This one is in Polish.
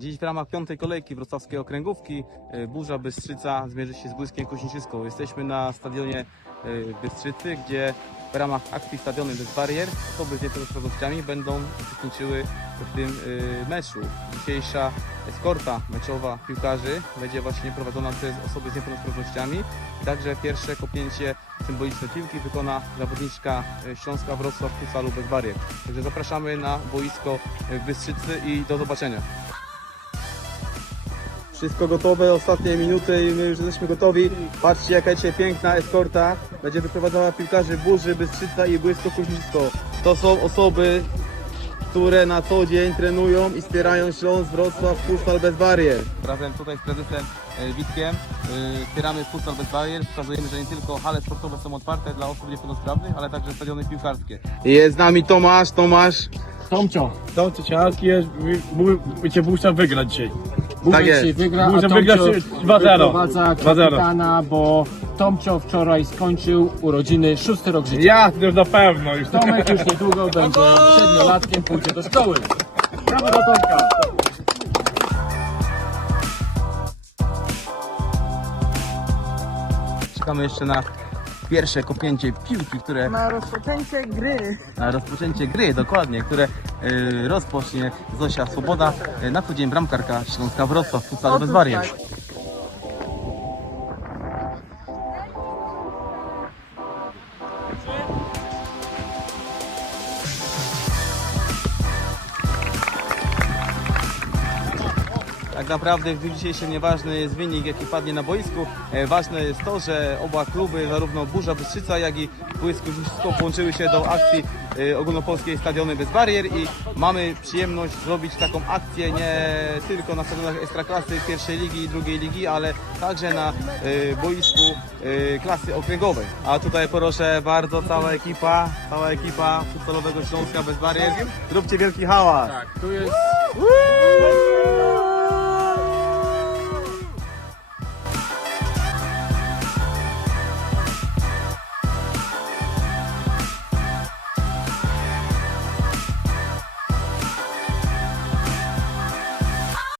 Dziś w ramach piątej kolejki wrocławskiej okręgówki e, Burza Bystrzyca zmierzy się z Błyskiem Koźniczyską. Jesteśmy na stadionie e, Bystrzycy, gdzie w ramach akcji stadiony bez barier osoby z niepełnosprawnościami będą uczestniczyły w tym e, meczu. Dzisiejsza eskorta meczowa piłkarzy będzie właśnie prowadzona przez osoby z niepełnosprawnościami. Także pierwsze kopnięcie symboliczne piłki wykona zawodniczka Śląska Wrocław Futsalu bez barier. Także zapraszamy na boisko w Bystrzycy i do zobaczenia. Wszystko gotowe, ostatnie minuty i my już jesteśmy gotowi. Patrzcie jaka dzisiaj piękna eskorta. Będzie wyprowadzała piłkarzy Burzy, Bystrzyca i Błysko Kuźnisko. To są osoby, które na co dzień trenują i wspierają Śląsk, Wrocław, Futsal bez barier. Razem tutaj z prezesem e, Witkiem e, wspieramy Futsal bez barier. Pokazujemy, że nie tylko hale sportowe są otwarte dla osób niepełnosprawnych, ale także stadiony piłkarskie. Jest z nami Tomasz, Tomasz. Tomcio, Tomcio ciężki jest, cię wygra dzisiaj. Bóg Tak jest. dzisiaj wygra, a wygra Tomcio 2-0. wyprowadza 2-0. kapitana, bo Tomcio wczoraj skończył urodziny, szósty rok życia. Ja, już na pewno. Już Tomek już niedługo będzie siedmiolatkiem, pójdzie do szkoły. Brawo dla Tomka! Czekamy jeszcze na pierwsze kopnięcie piłki, które Na rozpoczęcie gry. na rozpoczęcie gry, dokładnie, które rozpocznie Zosia Swoboda, y, na co dzień bramkarka Śląska Wrocław, futsal bez barier. Tak. Naprawdę w dniu dzisiejszym nieważny jest wynik, jaki padnie na boisku. E, Ważne jest to, że oba kluby, zarówno Burza Bystrzyca, jak i Błysk Koźmisko włączyły się do akcji e, ogólnopolskiej Stadiony Bez Barier i mamy przyjemność zrobić taką akcję nie tylko na stadionach Ekstraklasy pierwszej ligi i drugiej ligi, ale także na e, boisku klasy okręgowej. A tutaj proszę bardzo cała ekipa, cała ekipa futbolowego Śląska Bez Barier. Róbcie wielki hałas! Tak, tu jest